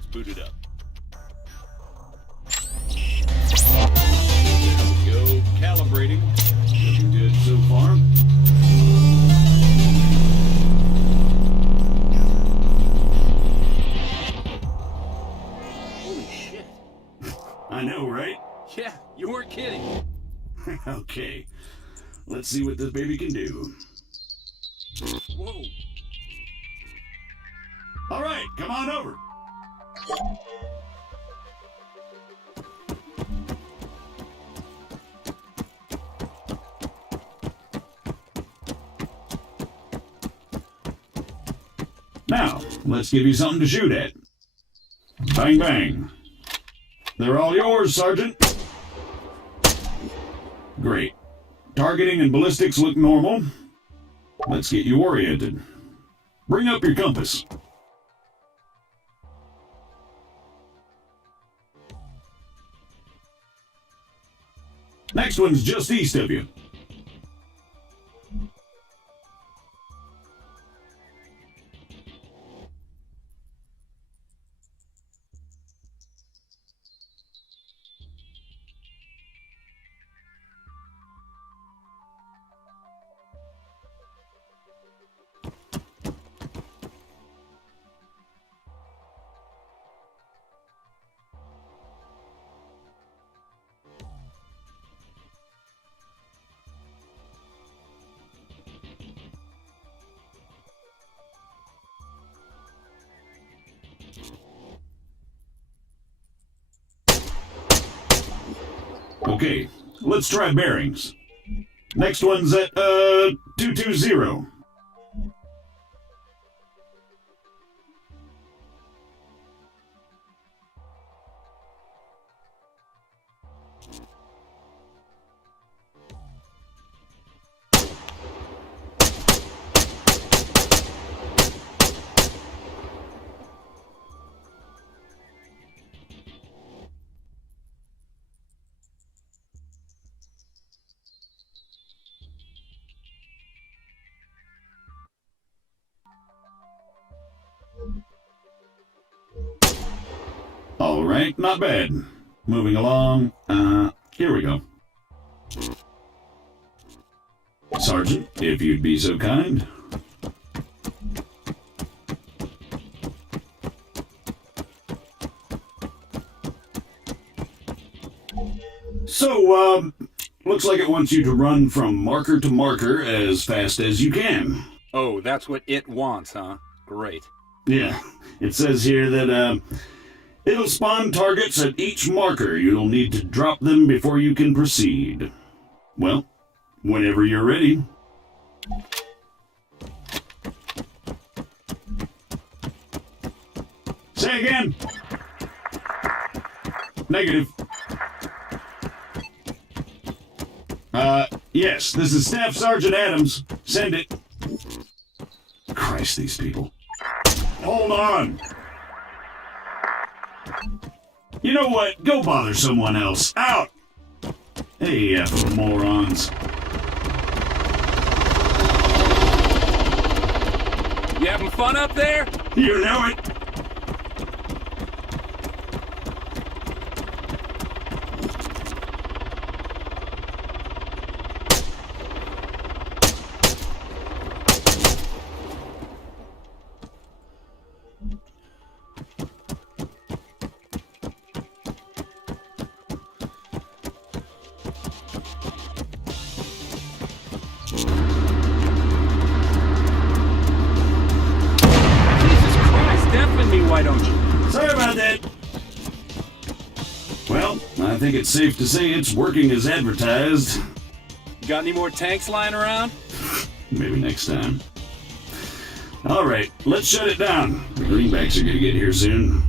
let's boot it up. There we go, calibrating. Looking good so far. Holy shit. I know, right? Yeah, you weren't kidding. Okay, let's see what this baby can do. Whoa. All right, come on over. Now, let's give you something to shoot at. Bang, bang. They're all yours, Sergeant. Great. Targeting and ballistics look normal. Let's get you oriented. Bring up your compass. Next one's just east of you. Okay, let's try bearings. Next one's at, 220. All right, not bad. Moving along. Here we go. Sergeant, if you'd be so kind. So, looks like it wants you to run from marker to marker as fast as you can. Oh, that's what it wants, huh? Great. Yeah, it says here that, it'll spawn targets at each marker. You'll need to drop them before you can proceed. Well, whenever you're ready. Say again. Negative. Yes, this is Staff Sergeant Adams. Send it. Christ, these people. Hold on. You know what? Go bother someone else. Out! Hey, morons. You having fun up there? You know it. Why don't you? Sorry about that. Well, I think it's safe to say it's working as advertised. Got any more tanks lying around? Maybe next time. All right, let's shut it down. The greenbacks are gonna get here soon.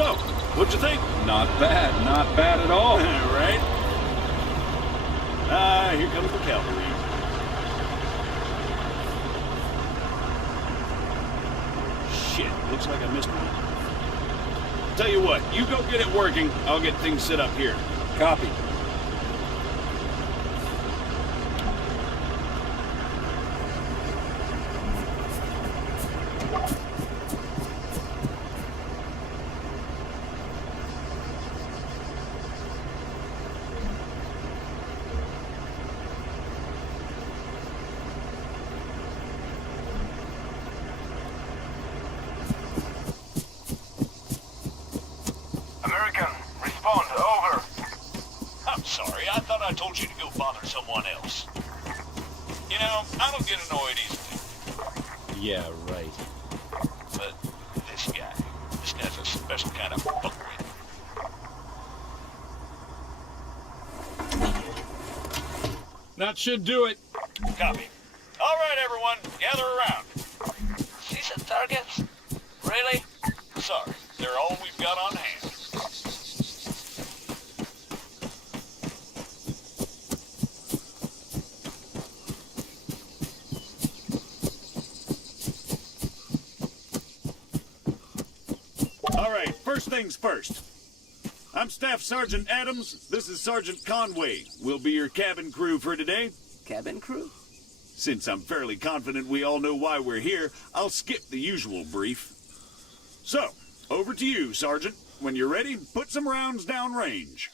So, what'd you think? Not bad at all. Right? Here comes the cavalry. Shit, looks like I missed one. Tell you what, you go get it working. I'll get things set up here. Copy. American, respond, over. I'm sorry, I thought I told you to go bother someone else. You know, I don't get annoyed easily. Yeah, right. But this guy's a special kind of fuckwit. That should do it. Copy. All right, everyone, gather around. Decent targets? Really? Sorry, they're all we've got on hand. All right, first things first. I'm Staff Sergeant Adams. This is Sergeant Conway. We'll be your cabin crew for today. Cabin crew? Since I'm fairly confident we all know why we're here, I'll skip the usual brief. So, over to you, Sergeant. When you're ready, put some rounds down range.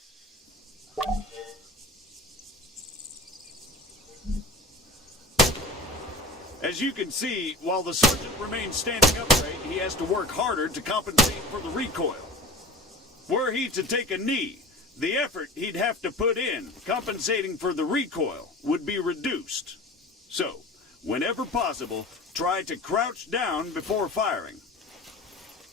As you can see, while the sergeant remains standing upright, he has to work harder to compensate for the recoil. Were he to take a knee, the effort he'd have to put in compensating for the recoil would be reduced. So, whenever possible, try to crouch down before firing.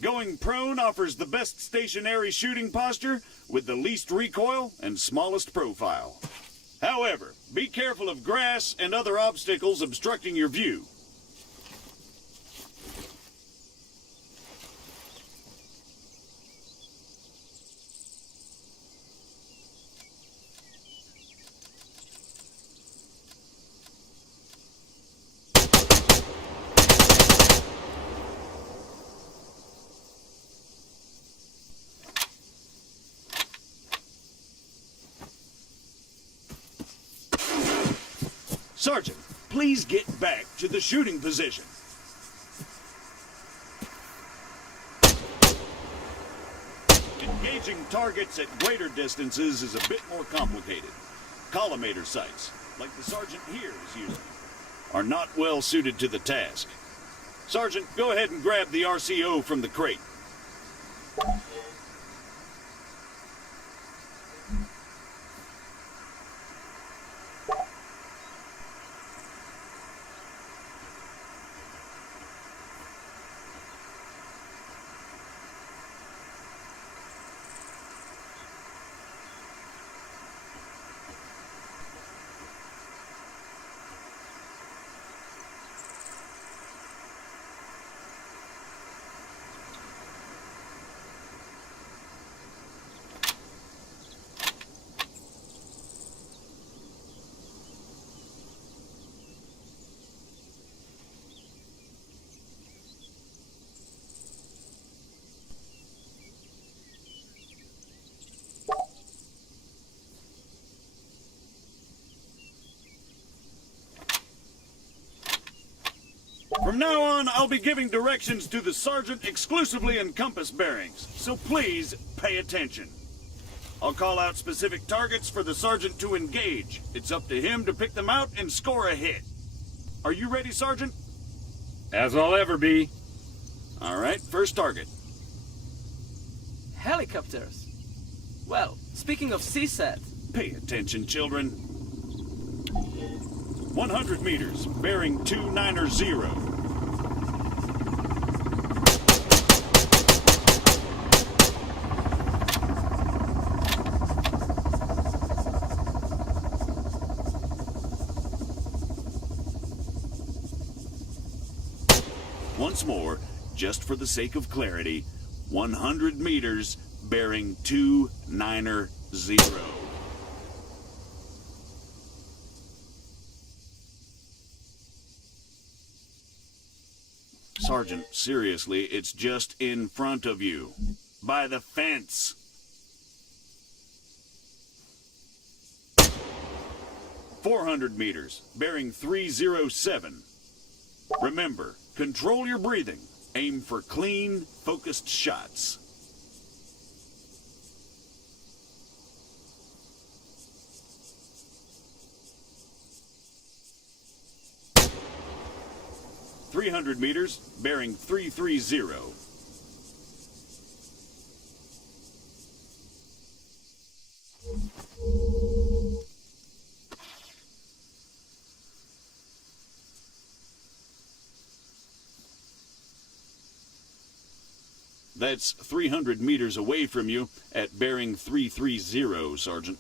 Going prone offers the best stationary shooting posture with the least recoil and smallest profile. However, be careful of grass and other obstacles obstructing your view. Sergeant, please get back to the shooting position. Engaging targets at greater distances is a bit more complicated. Collimator sights, like the sergeant here is using, are not well suited to the task. Sergeant, go ahead and grab the RCO from the crate. From now on, I'll be giving directions to the sergeant exclusively in compass bearings, so please pay attention. I'll call out specific targets for the sergeant to engage. It's up to him to pick them out and score a hit. Are you ready, Sergeant? As I'll ever be. All right, first target. Helicopters. Well, speaking of CSAT, Pay attention, children. 100 meters, bearing 290. Once more, just for the sake of clarity, 100 meters, bearing 290. Sergeant, seriously, it's just in front of you. By the fence. "400 meters, bearing 307. Remember, control your breathing. Aim for clean, focused shots. "300 meters, bearing 330. That's 300 meters away from you at bearing 330, Sergeant.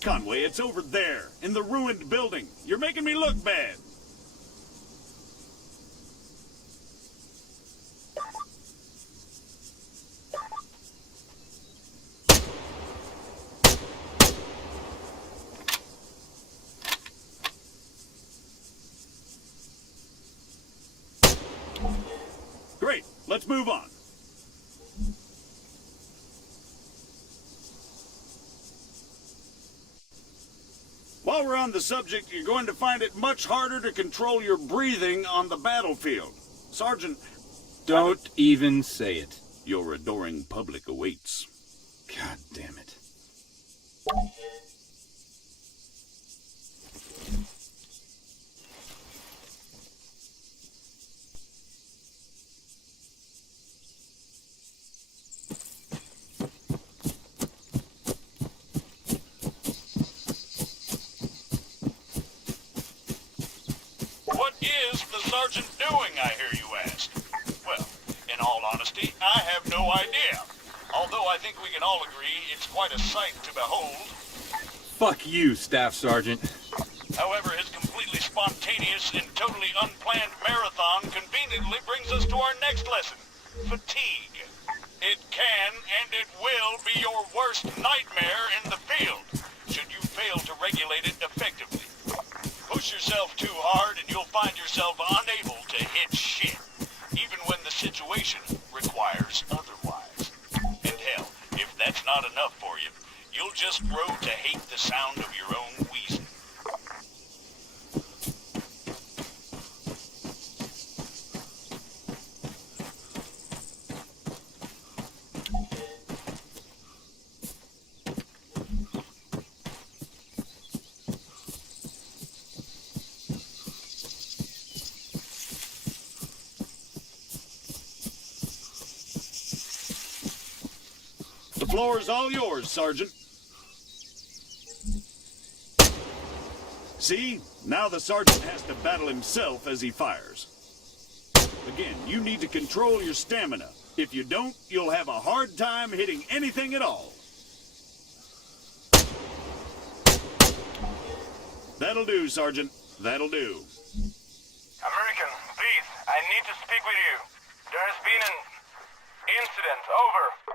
Conway, it's over there, in the ruined building. You're making me look bad. Great, let's move on. While we're on the subject, you're going to find it much harder to control your breathing on the battlefield. Sergeant, Don't even say it. your adoring public awaits. God damn it. What is the sergeant doing, I hear you ask? Well, in all honesty, I have no idea. Although I think we can all agree it's quite a sight to behold. Fuck you, Staff Sergeant. However, his completely spontaneous and totally unplanned marathon conveniently brings us to our next lesson. Fatigue. It can and it will be your worst nightmare in the field, should you fail to regulate it effectively. Push yourself too hard and you'll find yourself unable to hit shit, even when the situation requires otherwise. And hell, if that's not enough for you, you'll just grow to hate the sound of your own wheezing. The floor is all yours, Sergeant. See? Now the sergeant has to battle himself as he fires. Again, you need to control your stamina. If you don't, you'll have a hard time hitting anything at all. That'll do, Sergeant. That'll do. American, please, I need to speak with you. There has been an incident. Over.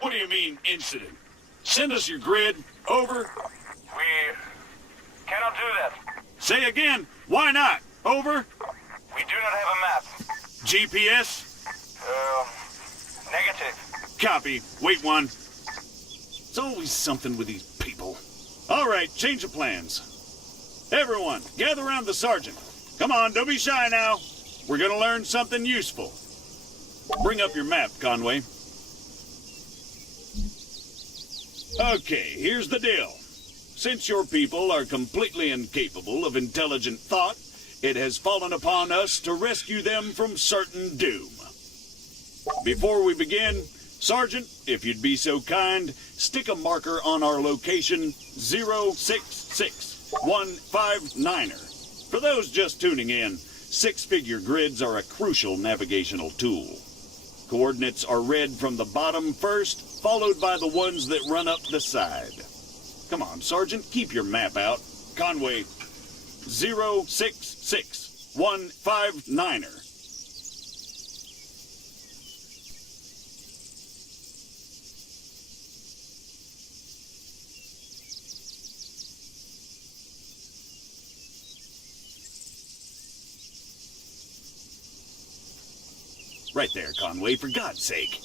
What do you mean, incident? Send us your grid. Over. We cannot do that. Say again. Why not? Over. We do not have a map. GPS. Negative. Copy. Wait one. It's always something with these people. All right, change of plans. Everyone, gather around the sergeant. Come on, don't be shy now. We're gonna learn something useful. Bring up your map, Conway. Okay, here's the deal. Since your people are completely incapable of intelligent thought, it has fallen upon us to rescue them from certain doom. Before we begin, Sergeant, if you'd be so kind, stick a marker on our location 066159er. For those just tuning in, six-figure grids are a crucial navigational tool. Coordinates are read from the bottom first, followed by the ones that run up the side. Come on, Sergeant, keep your map out. Conway, 066159er. Right there, Conway, for God's sake.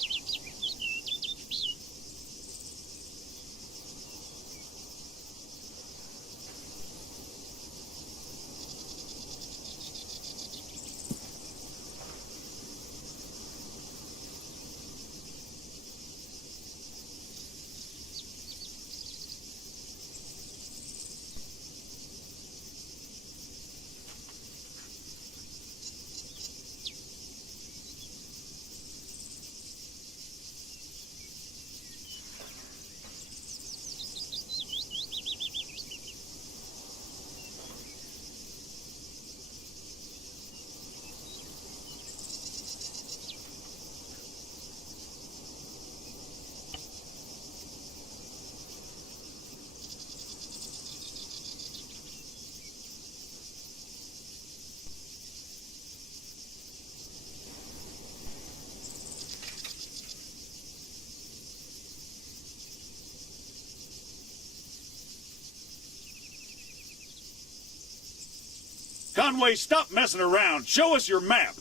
Conway, stop messing around. Show us your map.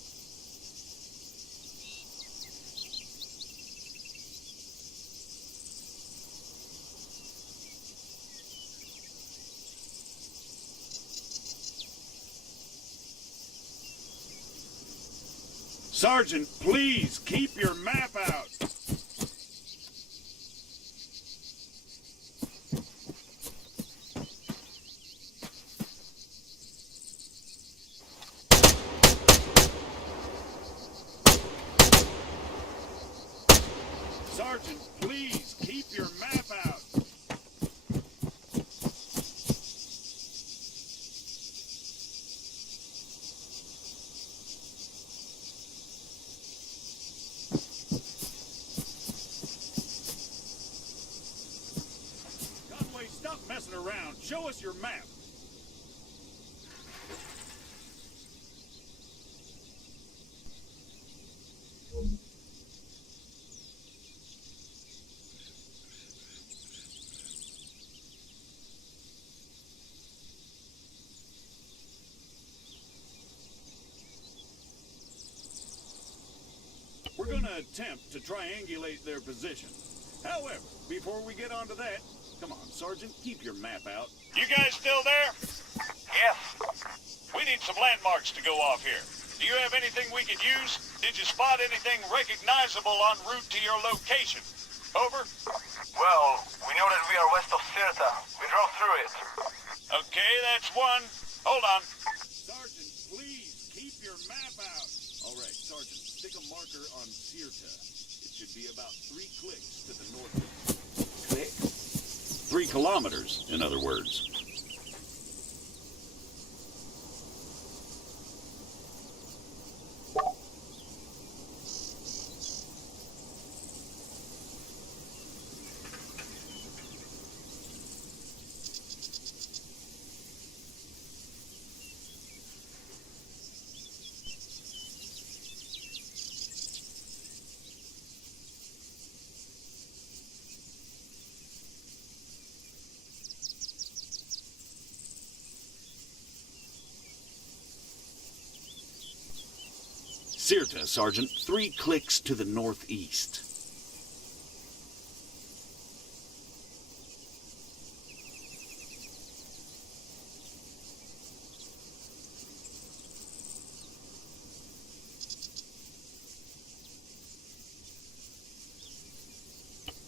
Sergeant, please keep your map out. Sergeant, please keep your map out. Conway, stop messing around. Show us your map. We're going to attempt to triangulate their position. However, before we get onto that, come on, Sergeant, keep your map out. You guys still there? Yes. We need some landmarks to go off here. Do you have anything we could use? Did you spot anything recognizable en route to your location? Over? Well, we know that we are west of Sirta. We drove through it. Okay, that's one. Hold on. Sergeant, please keep your map out. All right, Sergeant, stick a marker on Sirta. It should be about 3 clicks to the north. Click? 3 kilometers, in other words. Sirta, Sergeant. 3 clicks to the northeast.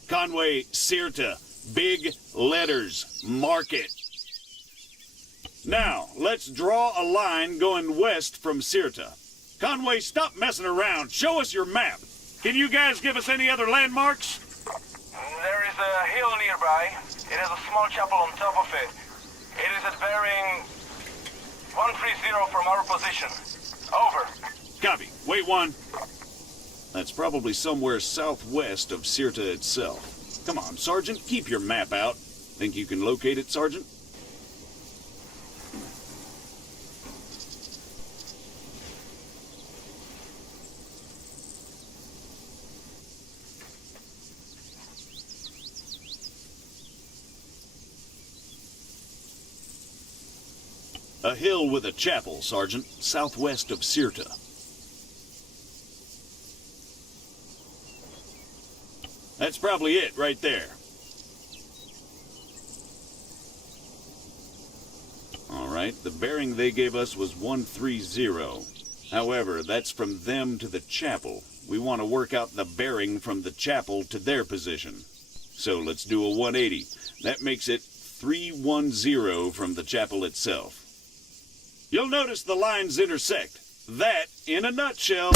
Conway, Sirta. Big letters. Mark it. Now, let's draw a line going west from Sirta. Conway, stop messing around. Show us your map. Can you guys give us any other landmarks? There is a hill nearby. It has a small chapel on top of it. It is at bearing 130 from our position. Over. Copy. Wait one. That's probably somewhere southwest of Sirta itself. Come on, Sergeant, keep your map out. Think you can locate it, Sergeant? A hill with a chapel, Sergeant, southwest of Sirta. That's probably it right there. All right, the bearing they gave us was 130. However, that's from them to the chapel. We want to work out the bearing from the chapel to their position. So let's do a 180. That makes it 310 from the chapel itself. You'll notice the lines intersect. That, in a nutshell,